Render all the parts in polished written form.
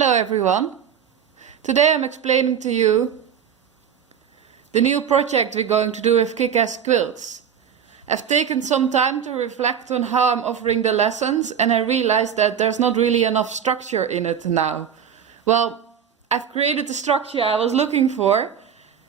Hello everyone. Today I'm explaining to you the new project we're going to do with Kick Ass Quilts. I've taken some time to reflect on how I'm offering the lessons, and I realized that there's not really enough structure in it now. Well, I've created the structure I was looking for.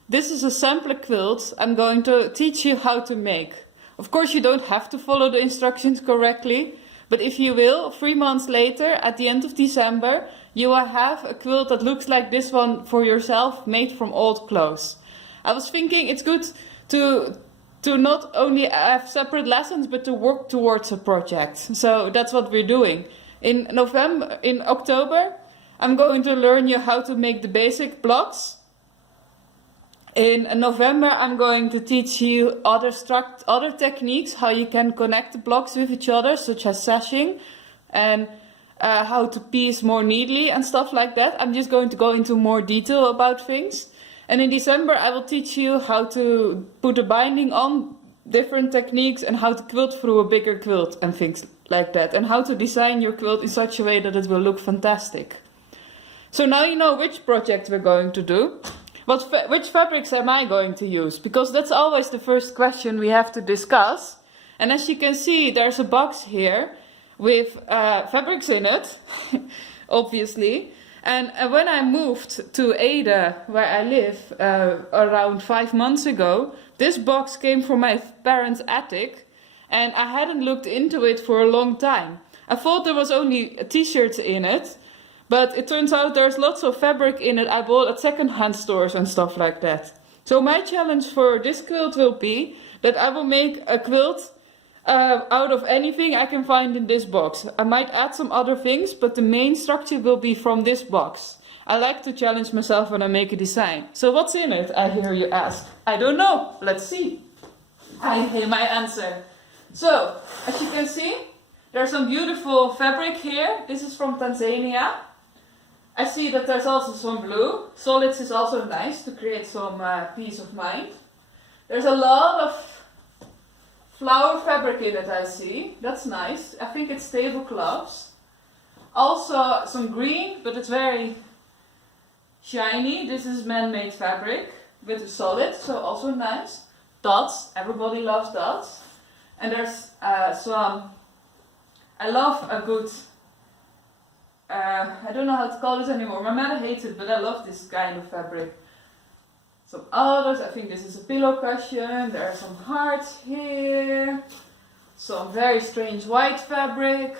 This is a sampler quilt I'm going to teach you how to make. Of course, you don't have to follow the instructions correctly, but if you will, 3 months later, at the end of December, you will have a quilt that looks like this one for yourself, made from old clothes. I was thinking it's good to not only have separate lessons, but to work towards a project. So that's what we're doing. In October, I'm going to learn you how to make the basic blocks. In November, I'm going to teach you other techniques, how you can connect the blocks with each other, such as sashing, and how to piece more neatly and stuff like that. I'm just going to go into more detail about things. And in December, I will teach you how to put a binding on, different techniques, and how to quilt through a bigger quilt and things like that. And how to design your quilt in such a way that it will look fantastic. So now you know which project we're going to do. Which fabrics am I going to use? Because that's always the first question we have to discuss. And as you can see, there's a box here with fabrics in it, obviously. And when I moved to Ada, where I live, around 5 months ago, this box came from my parents' attic, and I hadn't looked into it for a long time. I thought there was only t-shirts in it, but it turns out there's lots of fabric in it I bought at second-hand stores and stuff like that. So my challenge for this quilt will be that I will make a quilt out of anything I can find in this box. I might add some other things, but the main structure will be from this box. I like to challenge myself when I make a design. So what's in it, I hear you ask? I don't know. Let's see. I hear my answer. So, as you can see, there's some beautiful fabric here. This is from Tanzania. I see that there's also some blue. Solids is also nice to create some peace of mind. There's a lot of flower fabric in it, I see. That's nice. I think it's tablecloths. Also some green, but it's very shiny. This is man-made fabric with a solid, so also nice. Dots. Everybody loves dots. And there's some... I love a good... I don't know how to call this anymore. My mother hates it, but I love this kind of fabric. Some others, I think this is a pillow cushion. There are some hearts here. Some very strange white fabric.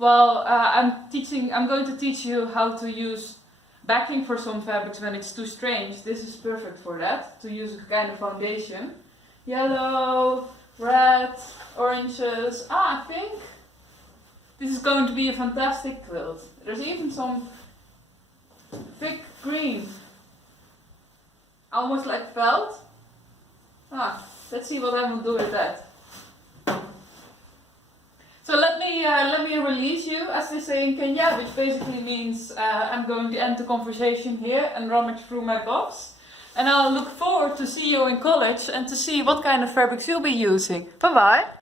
Well, I'm going to teach you how to use backing for some fabrics when it's too strange. This is perfect for that, to use a kind of foundation. Yellow, red, oranges. I think this is going to be a fantastic quilt. There's even some thick green. Almost like felt. Let's see what I will do with that. So let me release you, as they say in Kenya, which basically means I'm going to end the conversation here and rummage through my box. And I'll look forward to see you in college and to see what kind of fabrics you'll be using. Bye bye!